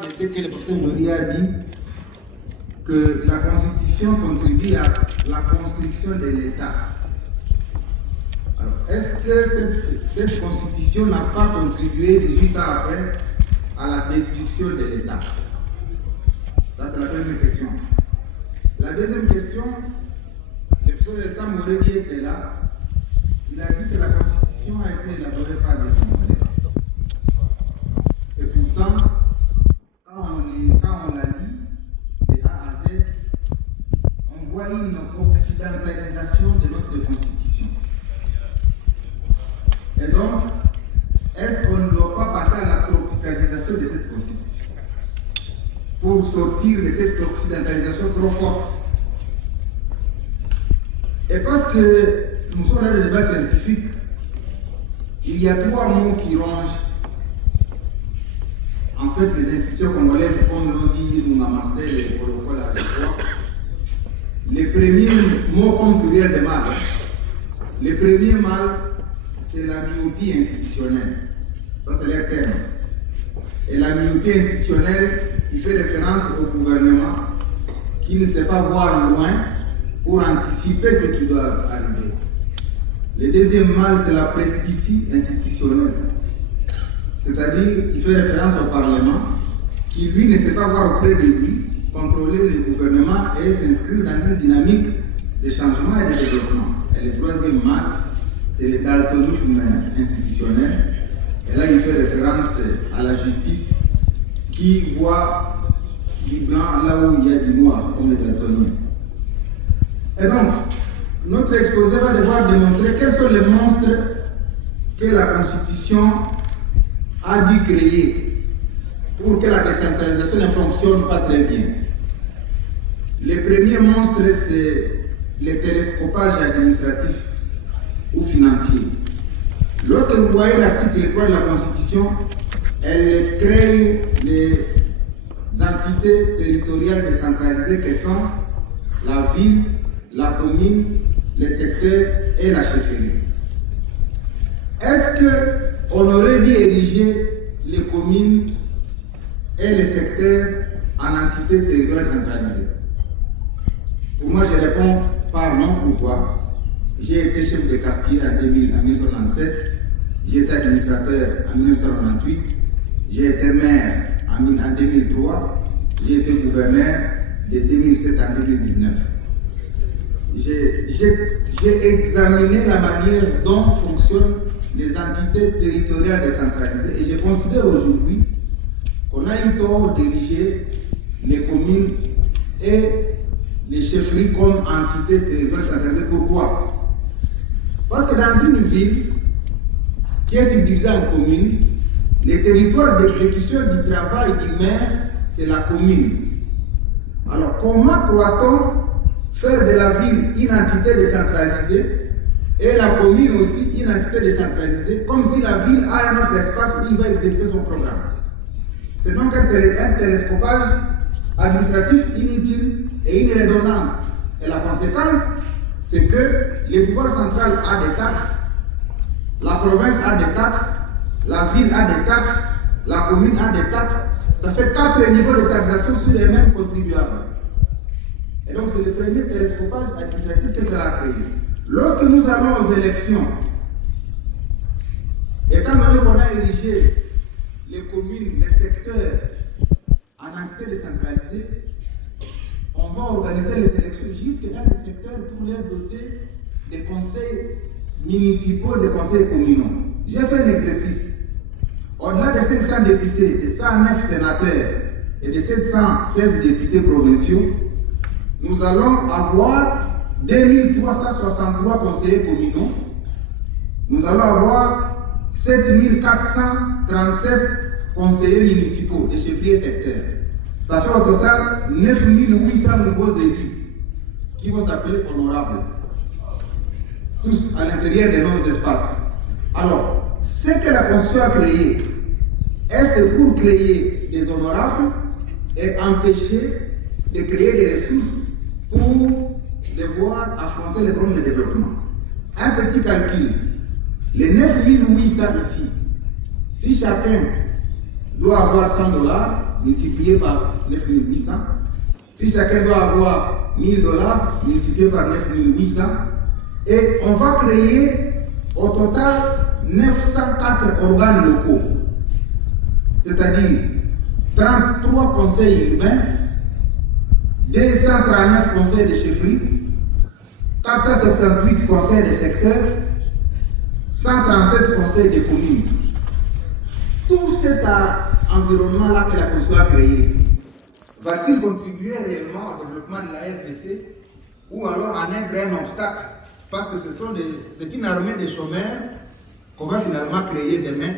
de ce que le professeur Joly a dit, que la Constitution contribue à la construction de l'État. Alors, est-ce que cette Constitution n'a pas contribué 18 ans après à la destruction de l'État? Ça, c'est la première question. La deuxième question, le professeur Sam Oredi était là. Il a dit que la Constitution a été élaborée par les Congolais. Et pourtant, quand on la lit, de A à Z, on voit une occidentalisation de notre Constitution. Et donc, est-ce qu'on ne doit pas passer à la tropicalisation de cette Constitution pour sortir de cette occidentalisation trop forte? Et parce que nous sommes dans le débat scientifique, il y a trois mots qui rongent en fait les institutions congolaises, comme l'ont dit nous à Marseille, les protocoles à l'époque. Les premiers mots comme pluriel de mal. Le premier mal, c'est la myopie institutionnelle. Ça, c'est leur terme. Et la myopie institutionnelle, il fait référence au gouvernement qui ne sait pas voir loin pour anticiper ce qui doit arriver. Le deuxième mal, c'est la presbytie institutionnelle. C'est-à-dire qu'il fait référence au Parlement qui, lui, ne sait pas voir auprès de lui contrôler le gouvernement et s'inscrire dans une dynamique de changement et de développement. Et le troisième mal, c'est le daltonisme institutionnel. Et là, il fait référence à la justice qui voit du blanc là où il y a du noir, comme le daltonien. Et donc, notre exposé va devoir démontrer quels sont les monstres que la Constitution a dû créer pour que la décentralisation ne fonctionne pas très bien. Le premier monstre, c'est le télescopage administratif ou financier. Lorsque vous voyez l'article 3 de la Constitution, elle crée les entités territoriales décentralisées que sont la ville, la commune, le secteur et la chefferie. Est-ce qu'on aurait dû ériger les communes et les secteurs en entités territoriales centralisées? Pour moi, je réponds par non. Pourquoi? J'ai été chef de quartier en 1997, j'ai été administrateur en 1998, j'ai été maire en 2003, j'ai été gouverneur de 2007 à 2019. J'ai examiné la manière dont fonctionnent les entités territoriales décentralisées et je considère aujourd'hui qu'on a eu tort d'ériger les communes et les chefferies comme entités territoriales décentralisées. Pourquoi? Parce que dans une ville qui est subdivisée en communes, le territoire d'exécution du travail du maire, c'est la commune. Alors comment pourra-t-on faire de la ville une entité décentralisée et la commune aussi une entité décentralisée, comme si la ville a un autre espace où il va exécuter son programme? C'est donc un télescopage administratif inutile et une redondance. Et la conséquence, c'est que le pouvoir central a des taxes, la province a des taxes, la ville a des taxes, la commune a des taxes. Ça fait 4 niveaux de taxation sur les mêmes contribuables. Et donc c'est le premier télescopage administratif que cela a créé. Lorsque nous allons aux élections, étant donné qu'on a érigé les communes, les secteurs en entités décentralisées, on va organiser les élections jusque dans les secteurs pour les doter des conseils municipaux, des conseils communaux. J'ai fait un exercice. Au-delà de 500 députés, de 109 sénateurs et de 716 députés provinciaux, nous allons avoir 2363 conseillers communaux. Nous allons avoir 7437 conseillers municipaux de chefferies et secteurs. Ça fait au total 9800 nouveaux élus qui vont s'appeler honorables. Tous à l'intérieur de nos espaces. Alors, ce que la Constitution a créé, est-ce pour créer des honorables et empêcher de créer des ressources pour devoir affronter les problèmes de développement? Un petit calcul. Les 9800 ici, si chacun doit avoir $100, multiplié par 9800. Si chacun doit avoir $1000 multiplié par 9800, et on va créer au total 904 organes locaux, c'est-à-dire 33 conseils urbains, 239 conseils de chefferie, 478 conseils de secteur, 137 conseils de communes. Tout cet environnement-là que la Constitution a créé, va-t-il contribuer réellement au développement de la RDC ou alors en être un obstacle? Parce que c'est une armée de chômeurs qu'on va finalement créer demain